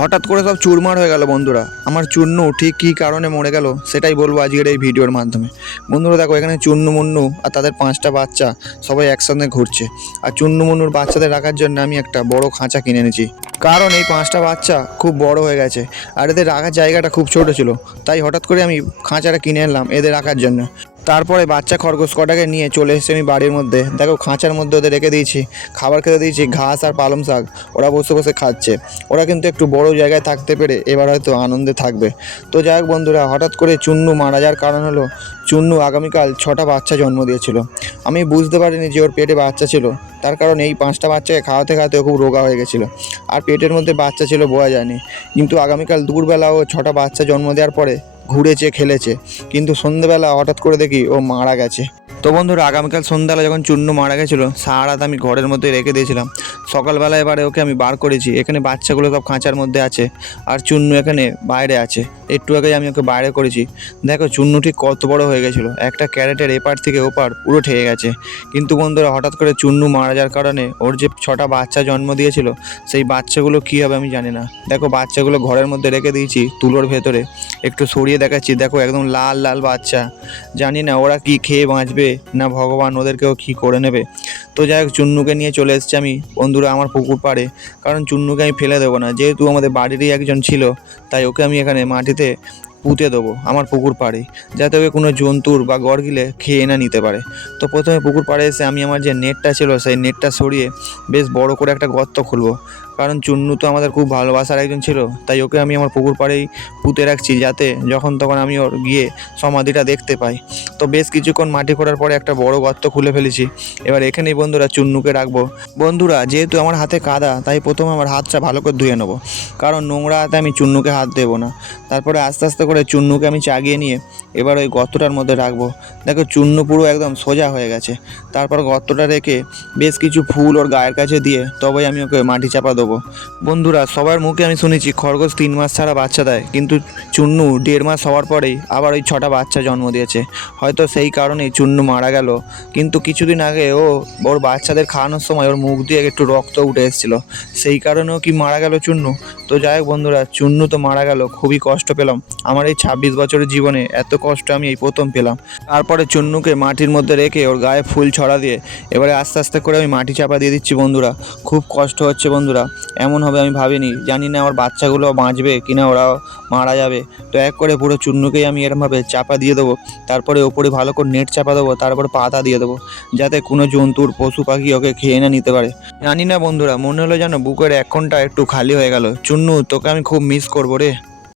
হঠাৎ করে সব চুরমার হয়ে গেল বন্ধুরা। আমার চুন্নু ঠিক কী কারণে মরে গেল সেটাই বলবো আজকের এই ভিডিওর মাধ্যমে। বন্ধুরা দেখো, এখানে চুন্নু মুন্নু আর তাদের 5টা বাচ্চা সবাই একসঙ্গে ঘুরছে। আর চুন্নু মুন্নুর বাচ্চাদের রাখার জন্য আমি একটা বড় খাঁচা কিনে এনেছি, কারণ এই 5টা বাচ্চা খুব বড় হয়ে গেছে আর এদের রাখার জায়গাটা খুব ছোট ছিল। তাই হঠাৎ করে আমি খাঁচাটা কিনে আনলাম এদের রাখার জন্য। তারপরে বাচ্চা খরগোশ কটাকে নিয়ে চলে এসেছি আমি বাড়ির মধ্যে। দেখো, খাঁচার মধ্যে ওদের রেখে দিয়েছি, খাবার খেতে দিয়েছি, ঘাস আর পালং শাক। ওরা বসে বসে খাচ্ছে। ওরা কিন্তু একটু বড় জায়গায় থাকতে পেরে এবার হয়তো আনন্দে থাকবে। তো যাই হোক বন্ধুরা, হঠাৎ করে চুন্নু মারা যাওয়ার কারণ হলো চুন্নু আগামীকাল 6টা বাচ্চা জন্ম দিয়েছিল। আমি বুঝতে পারিনি যে ওর পেটে বাচ্চা ছিল, তার কারণ এই 5টা বাচ্চাকে খাওয়াতে খাওয়াতে ও খুব রোগা হয়ে গেছিলো আর পেটের মধ্যে বাচ্চা ছিল বোঝা যায়নি। কিন্তু আগামীকাল দুপুরবেলা ও 6টা বাচ্চা জন্ম দেওয়ার পরে ঘুরেছে, খেলেছে, কিন্তু সন্ধ্যেবেলা হঠাৎ করে দেখি ও মারা গেছে। তো বন্ধুরা, আগামীকাল সন্ধ্যাবেলা যখন চুন্নু মারা গেছিলো, সারা রাত আমি ঘরের মধ্যে রেখে দিয়েছিলাম। সকালবেলা এবারে ওকে আমি বার করেছি। এখানে বাচ্চাগুলো সব খাঁচার মধ্যে আছে আর চুন্নু এখানে বাইরে আছে। একটু আগে আমি ওকে বাইরে করেছি। দেখো চুন্নু ঠিক কত বড় হয়ে গেছিলো, একটা ক্যারেটের এপার থেকে ওপার পুরো ঠেয়ে গেছে। কিন্তু বন্ধুরা, হঠাৎ করে চুন্নু মারা যাওয়ার কারণে ওর যে 6টা বাচ্চা জন্ম দিয়েছিল, সেই বাচ্চাগুলো কী হবে আমি জানি না। দেখো, বাচ্চাগুলো ঘরের মধ্যে রেখে দিয়েছি তুলোর ভেতরে। একটু সরিয়ে দেখাচ্ছি, দেখো একদম লাল লাল বাচ্চা। জানি না ওরা কি খেয়ে বাঁচবে না ভগবান ওদেরকেও কী করে নেবে। তো যাই হোক, চুন্নুকে নিয়ে চলে এসেছি আমি বন্ধুরা আমার পুকুর পাড়ে, কারণ চুন্নুকে আমি ফেলে দেবো না। যেহেতু আমাদের বাড়িরই একজন ছিল, তাই ওকে আমি এখানে মাটিতে পুঁতে দেবো আমার পুকুর পাড়ে, যাতে ওকে কোনো জন্তুর বা গড়গিলে খেয়ে না নিতে পারে। তো প্রথমে পুকুর পাড়ে এসে আমি আমার যে নেটটা ছিল সেই নেটটা সরিয়ে বেশ বড় করে একটা গর্ত খুলবো, কারণ চুন্নু তো আমাদের খুব ভালোবাসার একজন ছিল। তাই ওকে আমি আমার পুকুর পাড়েই পুঁতে রাখছি, যাতে যখন তখন আমি ওর গিয়ে সমাধিটা দেখতে পাই। তো বেশ কিছুক্ষণ মাটি খোঁড়ার পরে একটা বড় গর্ত খুলে ফেলেছি। এবার এখানেই বন্ধুরা চুন্নুকে রাখবো। বন্ধুরা, যেহেতু আমার হাতে কাদা, তাই প্রথমে আমার হাতটা ভালো করে ধুয়ে নেবো, কারণ নোংরা হাতে আমি চুন্নুকে হাত দেবো না। তারপরে আস্তে আস্তে করে চুন্নুকে আমি চাগিয়ে নিয়ে এবার ওই গর্তটার মধ্যে রাখবো। দেখো, চুন্নু পুরো একদম সোজা হয়ে গেছে। তারপর গর্তটা রেখে বেশ কিছু ফুল ওর গায়ের কাছে দিয়ে তবেই আমি ওকে মাটি চাপা দেবো। বন্ধুরা, সবার মুখে আমি শুনেছি খরগোশ 3 মাস ছাড়া বাচ্চা দেয়, কিন্তু চুন্নু 1.5 মাস হওয়ার পরেই আবার ওই 6টা বাচ্চা জন্ম দিয়েছে। হয়তো সেই কারণেই চুন্নু মারা গেল। কিন্তু কিছুদিন আগে ওর বাচ্চাদের খাওয়ানোর সময় ওর মুখ দিয়ে একটু রক্ত উঠে এসেছিলো, সেই কারণেও কি মারা গেল চুন্নু। তো যাই হোক বন্ধুরা, চুন্নু তো মারা গেল, খুবই কষ্ট পেলাম। আমার এই 26 বছরের জীবনে এত কষ্ট আমি এই প্রথম পেলাম। তারপরে চুন্নুকে মাটির মধ্যে রেখে ওর গায়ে ফুল ছড়া দিয়ে এবারে আস্তে আস্তে করে আমি মাটি চাপা দিয়ে দিচ্ছি। বন্ধুরা, খুব কষ্ট হচ্ছে বন্ধুরা, এমন হবে আমি ভাবিনি। জানি না আমার বাচ্চাগুলো বাঁচবে কিনা, ওরাও মারা যাবে। তো এক করে পুরো চুন্নুকেই আমি এরমভাবে চাপা দিয়ে দেবো। তারপরে ওপরে ভালো করে নেট চাপা দেবো, তারপরে পাতা দিয়ে দেবো, যাতে কোনো জন্তুর পশু পাখি ওকে খেয়ে না নিতে পারে। জানি না বন্ধুরা, মনে হলো যেন বুকের এক কোণটা একটু খালি হয়ে গেল। চুন্নু, তোকে আমি খুব মিস করবো রে।